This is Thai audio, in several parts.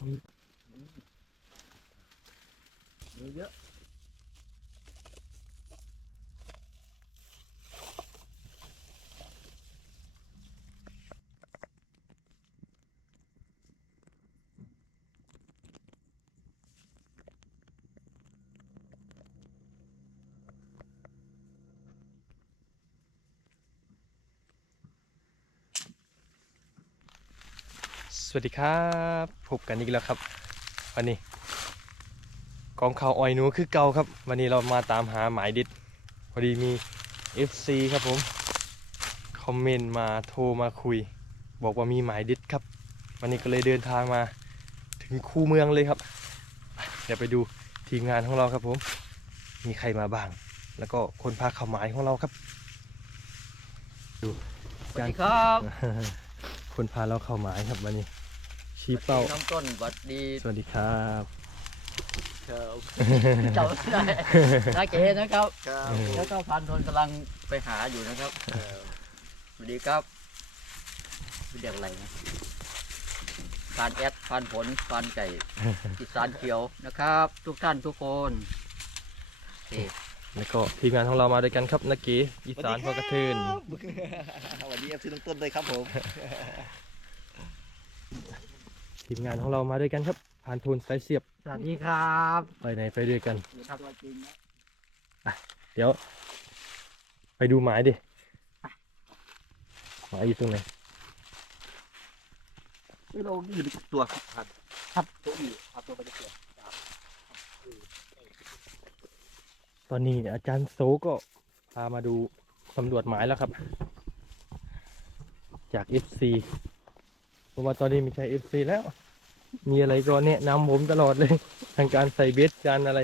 เยอะ สวัสดีครับพบกันอีกแล้วครับ วันนี้ กองข่าวออยหนูคือเก่าครับ วันนี้เรามาตามหาหมายดิดพอดีมี FC ครับผม คอมเมนต์มาโทรมาคุย บอกว่ามีหมายดิดครับ วันนี้ก็เลยเดินทางมาถึงคูเมืองเลยครับ เดี๋ยวไปดูทีมงานของเราครับผม มีใครมาบ้าง แล้วก็คนพาเข้าหมายของเราครับ ดูสวัสดีครับคนพาเราเข้าหมายครับวันนี้ ชี้เป้า น้องต้นสวัสดีสวัสดีครับ ครับเจ้าได้นาเก๋นะครับ ครับแล้วก็พันทนกำลังไปหาอยู่นะครับสวัสดีครับเรียกอะไรนะพานแอดพานผลพานไก่อีสานเขียวนะครับ ทุกท่านทุกคนโอเคแล้วก็ทีมงานของเรามาด้วยกันครับนักกีอีสานพอกระเทินสวัสดีเอฟซีน้องต้นเลยครับผม ทีมงานของเรามาด้วยกันครับผ่านทูนสายเสียบสวัสดีครับไปไหนไปด้วยกันครับตัวจริงนะเดี๋ยว ไปดูหมายดิหมายอยู่ตรงไหนเราอยู่ตัวครับครับตัวอีครับตัวไปเกี่ยวตอนนี้อาจารย์โซก็พามาดูสำรวจหมายแล้วครับ จาก FC เพ ราะว่าตอนนี้ม่ใช่ FC แล้ว มีอะไรก็แนะนำผมตลอดเลย ทางการใส่เบสการอะไร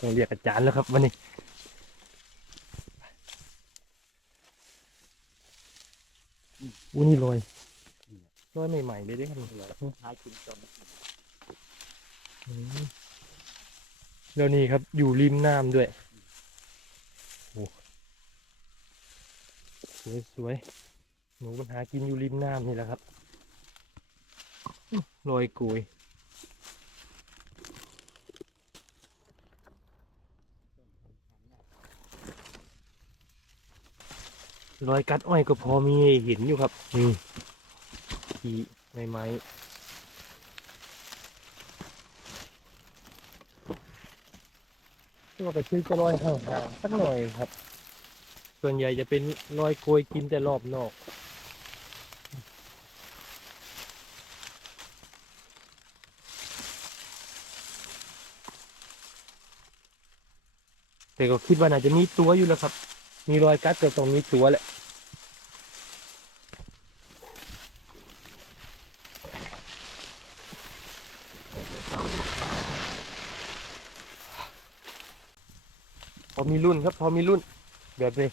ต้องเรียกอาจารย์แล้วครับวันนี้อู้นี่ลอยลอยใหม่ๆเลยด้วยครับหากินจนอืมแล้วนี่ครับอยู่ริมน้ำด้วย โอ้สวยสวยๆ หนูมันหากินอยู่ริมน้ำนี่แหละครับลอยกุยรอยกัดอ้อยก็พอมีเห็นอยู่ครับนี่ทีไม้ไม้ก็ไปซื้อก็รอยห่างๆสักหน่อยครับ ส่วนใหญ่จะเป็นรอยโกยกินแต่รอบนอก แต่ก็คิดว่าน่าจะมีตัวอยู่แล้วครับ มีรอยกัดก็ต้องมีตัวแหละพอมีรุ่นครับ พอมีรุ่น แบบนี้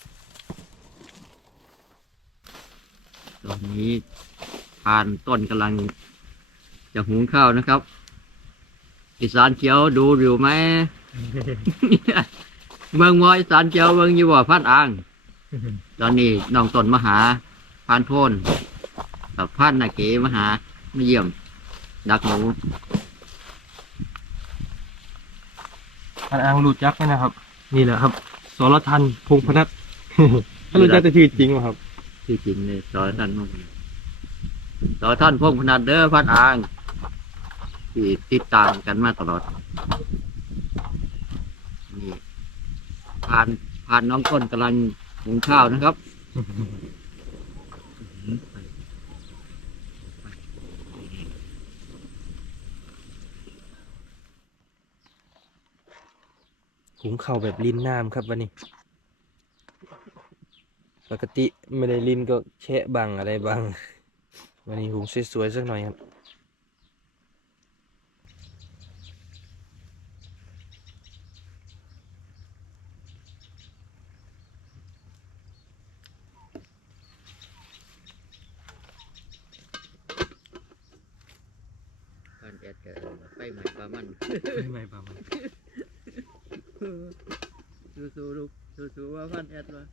ตอนนี้พานต้นกำลังจะหุงข้าวนะครับ อีสานเขียวดูอยู่ไหม เมืองมออีสานเขียวเมืองอยู่บ่พันอ่าง ตอนนี้น้องต้นมาหาพานโทนกับพานนาเกมาหามาเยี่ยม ดักหนูท่านอ้างรู้จักไหมนะครับ นี่แหละครับสรทันพงษ์พนัทท่านรู้จักแต่ชื่อจริงไหมครับที่จริงเนี่ยซอยท่านพงพนัดซอยท่านพงพนัดเด้อพันอ่างที่ติดตามกันมาตลอด นี่ ผ่านผ่านน้องต้นกำลังหุงข้าวนะครับหุงข้าวแบบลิ้นน้ำครับวันนี้ ปกติไม่ได้ลิ้นก็แช่บังอะไรบัง วันนี้หุงสวยๆสักหน่อยครับ พันแอดกับไฟใหม่ปลามัน ไม่บัง สู้ๆลูกสู้ๆว่าพันแอดวะ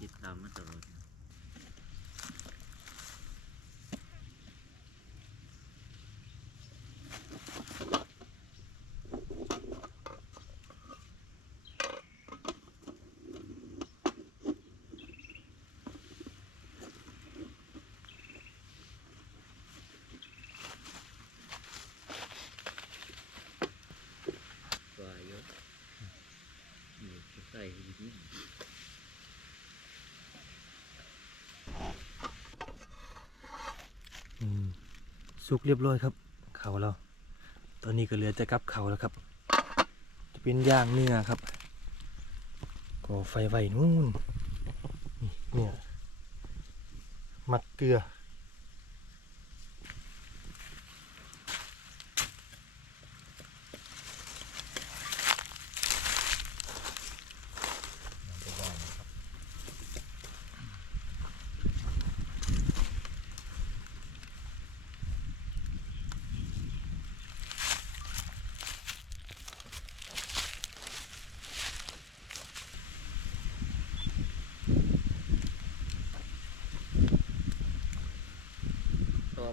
ติดตามมา สุกเรียบร้อยครับ เขาเรา ตอนนี้ก็เหลือจะกับเขาแล้วครับ จะเป็นย่างเนื้อครับก่อไฟไว้นู่นนี่เนื้อหมักเกลือ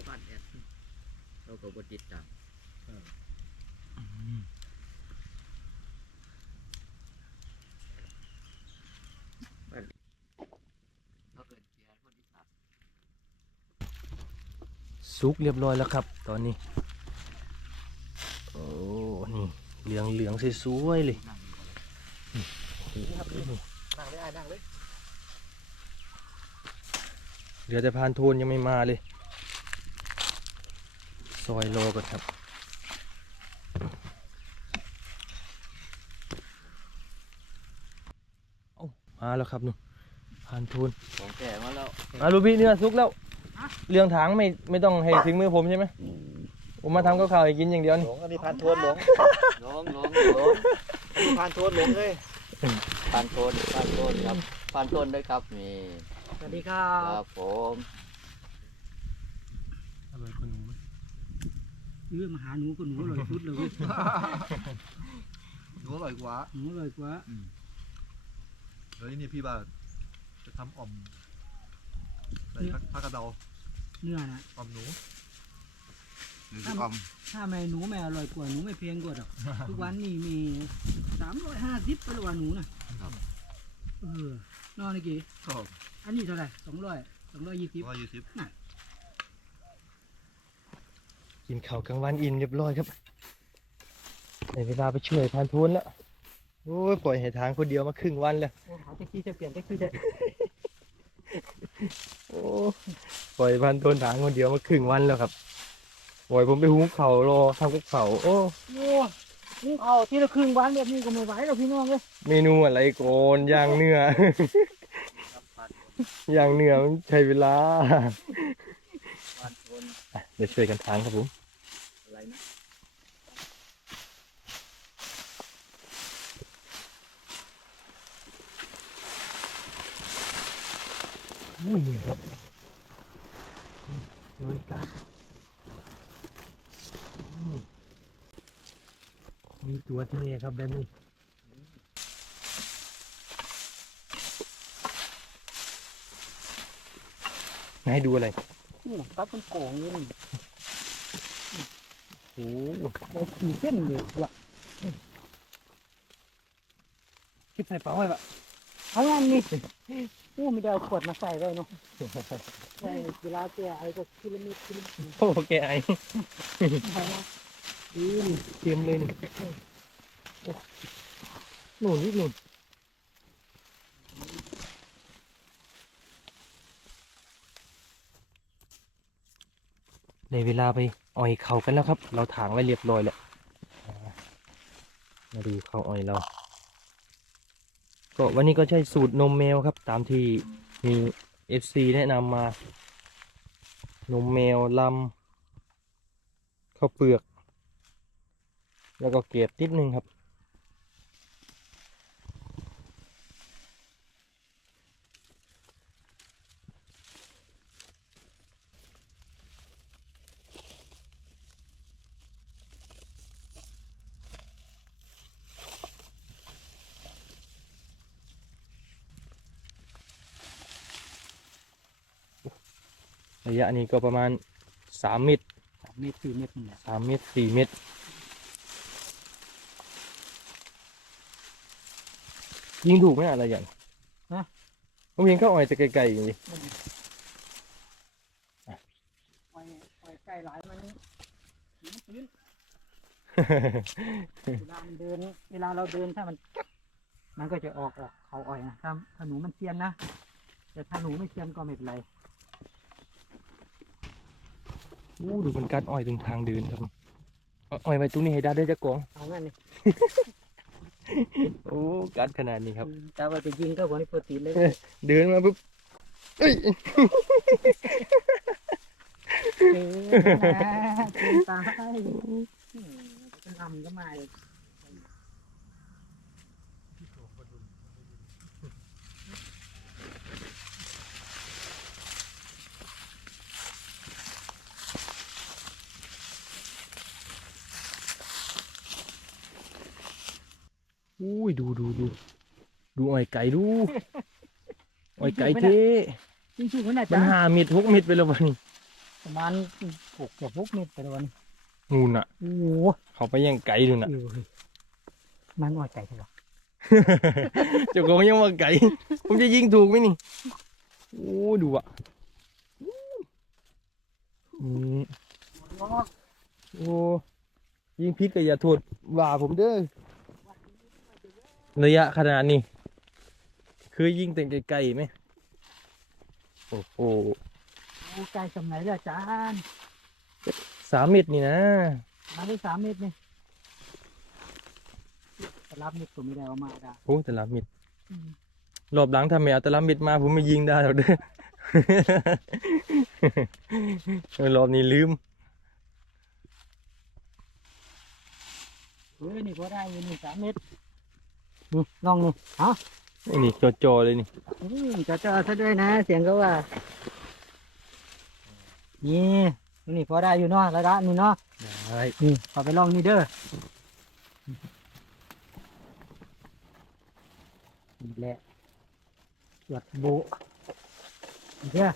พันแอดเราก็บติดตามเราเกิดเสียคนที่สาม สุกเรียบร้อยแล้วครับ ตอนนี้ โอ้ นี่เหลืองเหลืองๆสวยๆเลยนั่งอยู่อะไรนั่งเลยไอ้นั่งเลยเหลือแต่พานโทนยังไม่มาเลย ซอยโลก่อนครับเอ้ามาแล้วครับนู่นพานโทนของแก่มาแล้วอาลูบี้เนื้อสุกแล้ว เรื่องถางไม่ไม่ต้องให้ถึงมือผมใช่ไหมผมมาทำกับข้าวให้กินอย่างเดียวนี่หลงอันนี้พานโทนหลงน้องน้องน้องอันนี้พานโทนหลงเลยปานโทนปานโทนครับปานโทนด้วยครับนี่สวัสดีครัครับ บผมอร่อยกว่าหนูเออมาหาหนูก็หนูอร่อยสุดเลยเว้ยหนูอร่อยกว่าหนูอร่อยกว่าเดี๋ยวนี้นี่พี่ว่าจะทำอ่อมใส่ผักผักกระเดา เนื้อนะอ่อมหนูถ้าถ้าไม่หนูไม่อร่อยกว่าหนูไม่เพียงกว่าหรอกทุกวันนี้มีสามร้อยห้าสิบไปละวันหนูนะเออนอนนี่กี่ก็อันนี้เท่าไหร่สองร้อยสองร้อยยี่สิบร้อยยี่สิบกินข้าวกลางวันอิ่มเรียบร้อยครับในเวลาไปช่วยพานโทนแล้วโอ้ยปล่อยให้ทางคนเดียวมาครึ่งวันแล้วโอ้หาแท็กซี่จะเปลี่ยนแท็กซี่จะ โอ้ปล่อยพันโทนถางคนเดียวมาครึ่งวันแล้วครับปล่อยผมไปหุงเขาวรอทำกับเขาวโอ้โอ้นี่เอาที่ละครึ่งวันแบบนี้ก็ไม่ไหวแล้วพี่น้องเลยเมนูอะไรก่อนย่างเนื้อครับปานโทนย่างเนื้อมันใช้เวลาปานโทนอะเดี๋ยวช่วยกันทางครับผม อะไรนะ อุ้ยครับดูกันมีตัวที่นี่ครับแบบนี้ให้ดูอะไรนี่ตัดเป็นโก่งเลยนี่โอ้โหโอ้ขี่เส้นเลยว่ะคิดใส่เป๋าไว้ปะเอางั้นนี่ อ้ไม่ได้เอาขวดมาใส่ไว้เนาะใช่เวลาแกไอ้ก็กิโลเมตรกิโลเมตรโอ้แกไอไปนะอืมเตรียมเลยนี่โอ้หนุนนิดหนุนในเวลาไปอ่อยเขากันแล้วครับ เราถางไว้เรียบร้อยแล้วอ่ามาดูเขาอ่อยเรา ก็วันนี้ก็ใช้สูตรนมแมวครับ ตามที่มี FC แนะนำมา นมแมวลำข้าวเปลือก แล้วก็เกล็ดนิดนึงครับ ระยะนี้ก็ประมาณสามเมตรสามเมตรสี่เมตรนี่แหละสามเมตรสี่เมตร ยิงถูกไหมอะไรอย่างผมยิงเข้าอ่อยแต่ไกลๆอย่างนี้ปล่อยปล่อยใกล้หลายมันมันพื้นเวลามันเดิน เวลาเราเดินถ้ามัน มันก็จะออกออกเขาอ่อยนะถ้าถ้าหนูมันเทียนนะแต่ถ้าหนูไม่เทียนก็ไม่เป็นไร อู้ดูมันกัดอ้อยตรงทางเดินครับเอาอ้อยไปตรงนี้ให้ได้ด้วยจ้ะกองเอางั้นนี่โอ้กัดขนาดนี้ครับแต่ว่าไปยิงก็คนที่โปรตีนเลย เดินมาปุ๊บเอ้ยเกินนะเกินตายอืมจะทำก็มาเลย อุ้ยดูดูดูดูอ้อยไก่ดูอ้อยไก่เท่จริงๆมันอาจมัจะนห้าเม็ดหกเม็ดไปแล้ววะนี่ประมาณหกเกือบหกเมตรไปแล้ววันงูน่ะโอ้โหเขาไปย่างไก่ดูน่ะเออเฮ้ยมันอ่อยไก่ใช่ปะเจ้าของยังว่าไก่ผมจะยิงถูกไหมนี่โอ้ดูอะอืมโอ้ยิงพิษก็อย่าโทษว่าผมเด้อ ระยะขนาดนี้เคยยิงแต่ไกลๆไหมโอ้โหโอ้ไก่สมัยเลยอาจารย์สามเม็ดนี่นะมาได้สามเมตรนี่แต่รับเม็ดก็ไม่ได้เอามาได้โอ้แต่ละเม็ดอืมรอบหลังทำไมเอาแต่ละเม็ดมาผมไม่ยิงได้หรอกเด้อเออรอบนี้ลืมเฮ้ยนี่พอได้อยู่นี่สามเมตรนี่ ลองนี่ฮะไอ้นี่จอๆเลยนี่อืมจะเจอซะด้วยนะ เสียงก็ว่า นี่นี่พอได้อยู่เนาะระดับนี่เนาะได้นี่ขอไปลองนี่เด้อนี่แหละหยดโบะเด้อ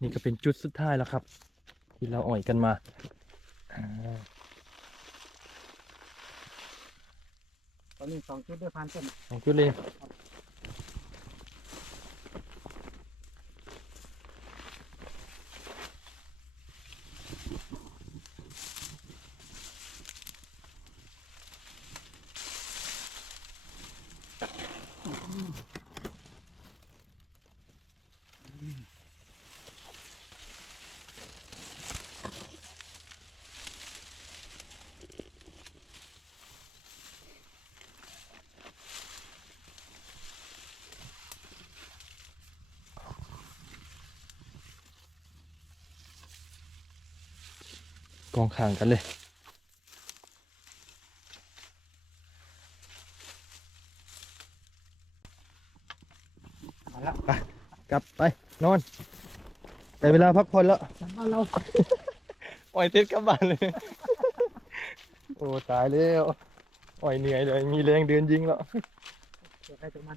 นี่ก็เป็นจุดสุดท้ายแล้วครับ ที่เราอ่อยกันมาอ่าตอนนี้สองจุดด้วยพันเต็มสองจุดเลย กองข่างกันเลยมาแล้วกลับไปนอนแต่เวลาพักผ่อนแล้วเอาเราอ่อยเต็ดกลับบ้านเลย โอ้ตายแล้วอ่อยเหนื่อยเลย มีแรงเดินยิงแล้ว เดี๋ยวใครจะมัน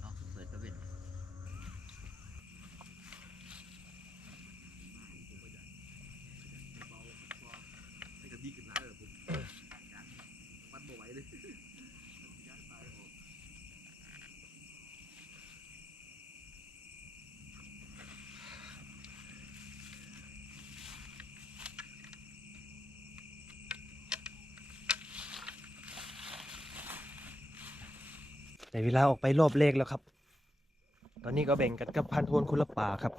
เอาเปิดก็เป็น ไอ้กระดีกันนะเออผมมันบ่ไหวเลย แต่เวลาออกไปรอบเลขแล้วครับ ตอนนี้ก็แบ่งกันกับพานโทนคนละป่าครับ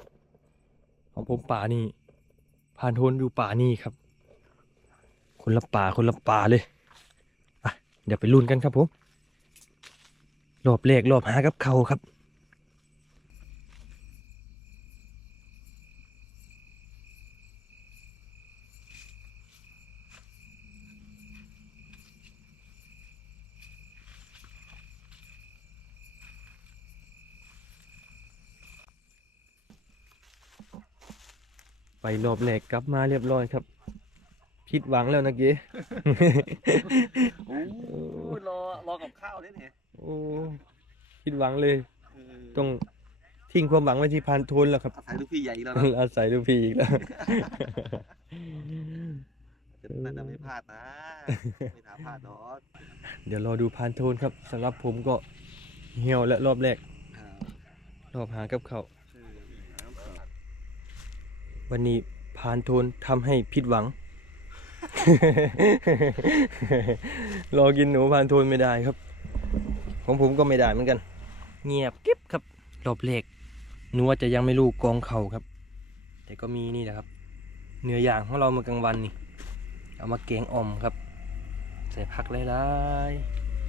ของผมป่านี่พานโทนอยู่ป่านี่ครับ คนละป่าคนละป่าเลยอะเดี๋ยวไปลุ้นกันครับผมรอบเลขรอบหากับเขาครับ ไปรอบแรกกลับมาเรียบร้อยครับ ผิดหวังแล้วนะเกี้โอ้รอรอกับข้าวนี่เนี่ยโอ้ผิดหวังเลย ต้องทิ้งความหวังไว้ที่พานโทนแล้วครับอาศัยลูกพี่ใหญ่อีกแล้วนะอาศัยดูพีอีกแล้ว น่าจะไม่พลาดนะ ไม่น่าพลาดหรอกเดี๋ยวรอดูพานโทนครับสำหรับผมก็เหี่ยวและรอบแรกอ่ารอบหากับเขาวคือน้ำสด วันนี้พานโทนทำให้ผิดหวัง รอกินหนูพานโทนไม่ได้ครับ ของผมก็ไม่ได้เหมือนกัน เงียบกิ๊บครับรอบแรกหนูว่าจะยังไม่รู้กองเข่าครับ แต่ก็มีนี่แหละครับ เนื้อย่างของเราเมื่อกลางวันนี่ เอามาแกงอ่อมครับ ใส่ผักหลาย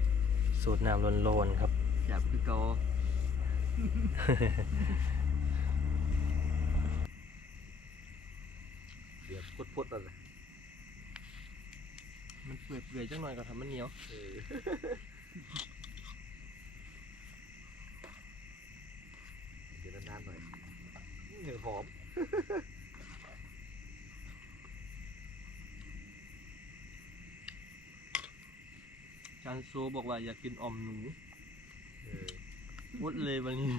ๆสูตรน้ำร้อนๆครับแซ่บคือเก่าเดี๋ยว พุดๆนั่นแหละมันเปื่อยๆจังหน่อยก็ทำมันเหนียวเออเดี๋ยวนานๆหน่อยหนึ่งหอมจานโซบอกว่าอยากกินอ่อมหนูเออวดเลยวันนี้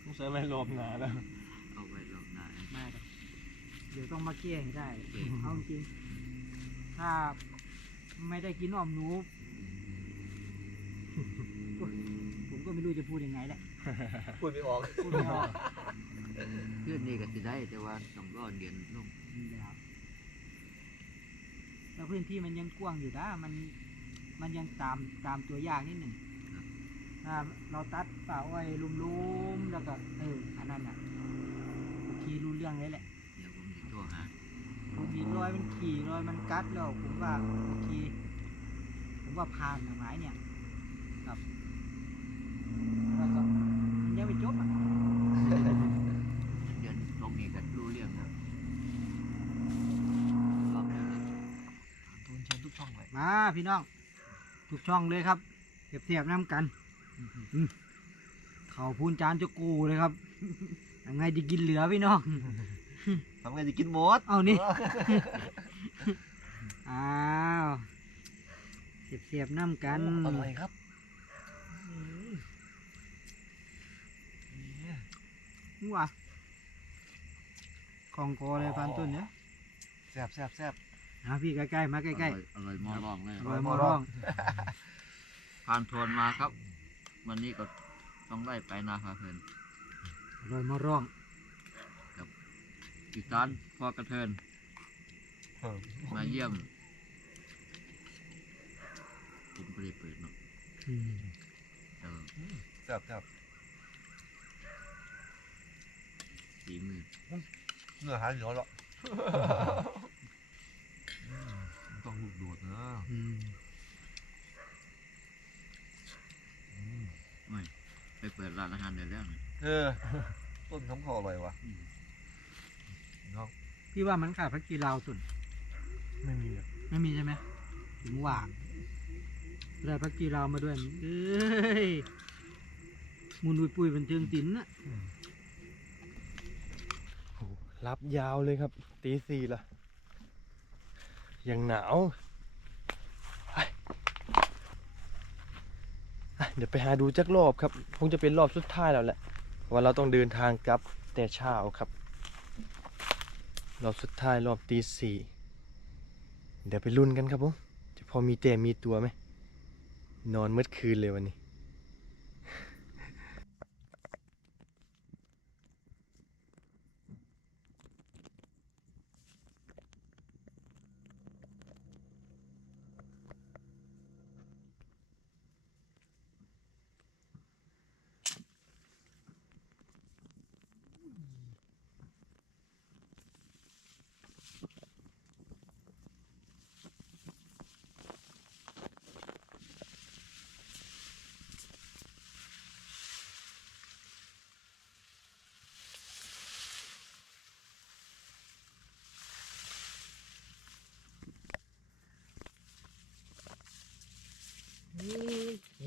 ไม่ใช่ไม่รอบหนาแล้วเอาไว้ลองหน้า มากัน เดี๋ยวต้องมาเกี้ยให้ได้เอาจริงถ้าไม่ได้กินอ้อมหนูผมก็ไม่รู้จะพูดยังไงแหละพูดไม่ออก พูดไม่ออกเพื่อนนี่ก็สิได้แต่ว่าต้องรอเดือนลงแล้วแล้วพื้นที่มันยังกว้างอยู่นะมัน มันยังตามตามตัวยากนิดหนึ่งถ้าเราตัดป่าอ้อยลุมๆแล้วก็เอออันนั้นอะขี่รู้เรื่องเลยแหละ เดี๋ยวผมจะโทรหาผมเห็นรอยมันขี่รอยมันกัดแล้วผมว่าโอเคผมว่าผ่านนะไม้เนี่ยครับแล้วก็มันยังไม่จบอะเดือนลงนี่ก็รู้เรื่องครับรอบนี้ก็ทุนเชิญทุกช่องเลยมาพี่น้องทุกช่องเลยครับเทียบเทียบน้ำกันอืมเขาพูนจานจะกูเลยครับยังไงจะกินเหลือพี่น้อง ทำไงจะกินหมดเอานี่ อ้าวเสียบเสียบๆน้ำกันอร่อยครับนี่ว่ะของคอเลยพันต้นเนี่ยแซ่บแซ่บแซ่บหาพี่ใกล้ๆมาใกล้อร่อยอร่อยหมอรองเลยๆร่อยมมออร้ร้อองงผ่านโทนมาครับ วันนี้ก็ต้องไล่ไปนาคาเพลินรอยมอร้อง อีสานพอกระเทิน มาเยี่ยมผมไม่ได้เปิดเนาะอืมแต่ว่าแซ่บแซ่บฝีมือเนื้อหาเหนียวหรอกอืมมันต้องลูกโดดนะอืมอืมไปเปิดร้านอาหารเดี๋ยวแล้วนะเออ ต้นคำคออร่อยวะ น้องพี่ว่ามันขาดพักกีราวสุดไม่มีอะไม่มีใช่ไหมถึงว่าได้พักกีราวมาด้วยเอ้ยมุนอุยปุยเป็นเชิงตินน่ะโอ้โหรับยาวเลยครับ ตีสี่ละยังหนาวไปอะเดี๋ยวไปหาดูจักรอบครับ คงจะเป็นรอบสุดท้ายแล้วแหละเพราะว่าเราต้องเดินทางกลับแต่เช้าครับ รอบสุดท้ายรอบตีสี่เดี๋ยวไปลุ้นกันครับผมจะพอมีแต่มีตัวไหมนอนเมื่อคืนเลยวันนี้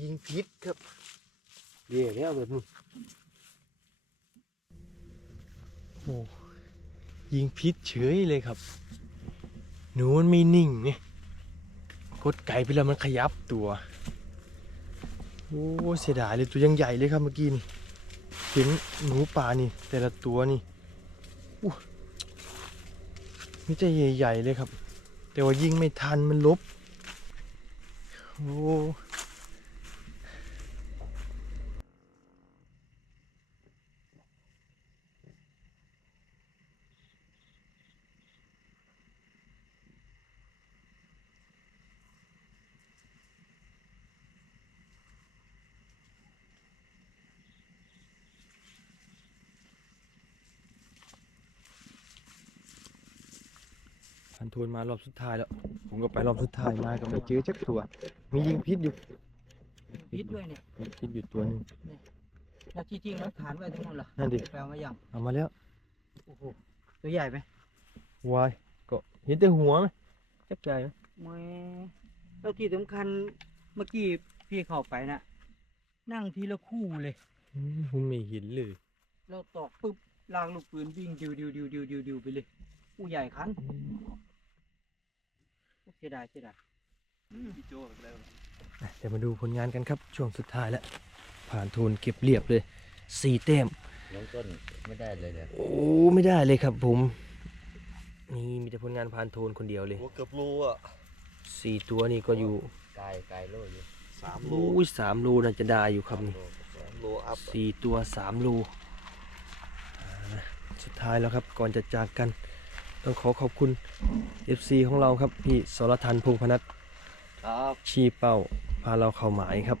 ยิง พิษครับเย่แล้วแบบนี้โอ้ยิงพิษเฉยเลยครับ หนูมันไม่นิ่งไงกดไก่ไปแล้วมันขยับตัว โอ้เสียดายเลยตัวยังใหญ่เลยครับเมื่อกี้นี่เห็นหนูป่านี่ แต่ละตัวนี่อู้ไม่ใช่ใหญ่ๆเลยครับ แต่ว่ายิงไม่ทันมันลบ โอ้ พันทูนมารอบสุดท้ายแล้ว ผมก็ไปรอบสุดท้ายมาก็ไม่เจอจักตัว มียิงพิษอยู่พิษด้วยเนี่ยมีพิษอยู่ตัวหนึง แล้วที่จริงมันฐานไว้ทั้งหมดเหรอนั่นดิ แปลว่าอย่างเอามาแล้วโอ้โหตัวใหญ่ไหมวายก็เห็นแต่หัวไหมจักใหญ่ไหมแหม่แล้วที่สำคัญเมื่อกี้พี่เข้าไปนะนั่งทีละคู่เลย อืมผมไม่เห็นเลยเราตอกปุ๊บลากลูกปืนวิ่งดิวดิวดิวดิวดิวดิวไปเลยอู้ใหญ่คัน เสียดายเสียดายพี่โจไปแล้วอะเดี๋ยวมาดูผลงานกันครับช่วงสุดท้ายแล้ว ผ่านทูนเก็บเรียบเลยสี่แต้มน้องต้นไม่ได้เลยเนี่ยโอ้ไม่ได้เลยครับผมนี่มีแต่ผลงานผ่านทูนคนเดียวเลยหัวเกือบโลอะสี่ตัวนี่ก็อยู่กายกายโลอยู่สามโลโอ้ยสามโลน่าจะได้อยู่ครับนี่สามโลอัพสี่ตัวสามโลอ่าสุดท้ายแล้วครับก่อนจะจากกัน ต้องขอขอบคุณ FC ของเราครับพี่สรทันพงษ์พนัทครับชี้เป้าพาเราเข้าหมายครับ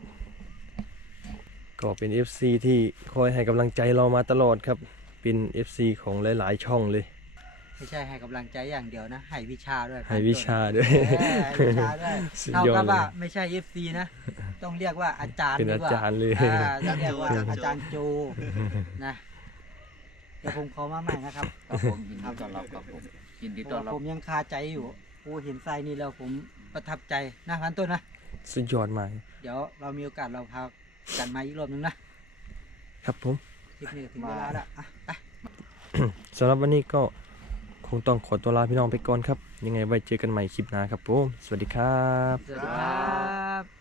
ก็เป็น FC ที่คอยให้กำลังใจเรามาตลอดครับ เป็น FC ของหลาย ๆ ช่องเลย ไม่ใช่ให้กำลังใจอย่างเดียวนะ ให้วิชาด้วยให้วิชาด้วย เออให้วิชาด้วยสุดเท่ายอดกับเลว่ายไม่ใช่เอฟซีนะ ต้องเรียกว่าอาจารย์เป็นดีอากว่าจารย์เลยอ่าต้องเรียกว่าอาจารย์โจนะ เดี๋ยวผมขอมาใหม่นะครับ ครับผมยินดีต้อนรับครับผมยินดีเพต้อราะนรับผมยังคาใจอยู่โอ้เห็นไซนี่แล้วผมประทับใจนะพันต้นนะ สุดยอดมากเดี๋ยวเรามีโอกาสเราพากันมาอีกรอบหนึงนะครับผม คลิปนี้ถึงเวลาแล้วอะไป สำหรับวันนี้ก็คงต้องขอตัวลาพี่น้องไปก่อนครับ ยังไงไว้เจอกันใหม่คลิปหน้าครับผม สวัสดีครับ สวัสดีครับ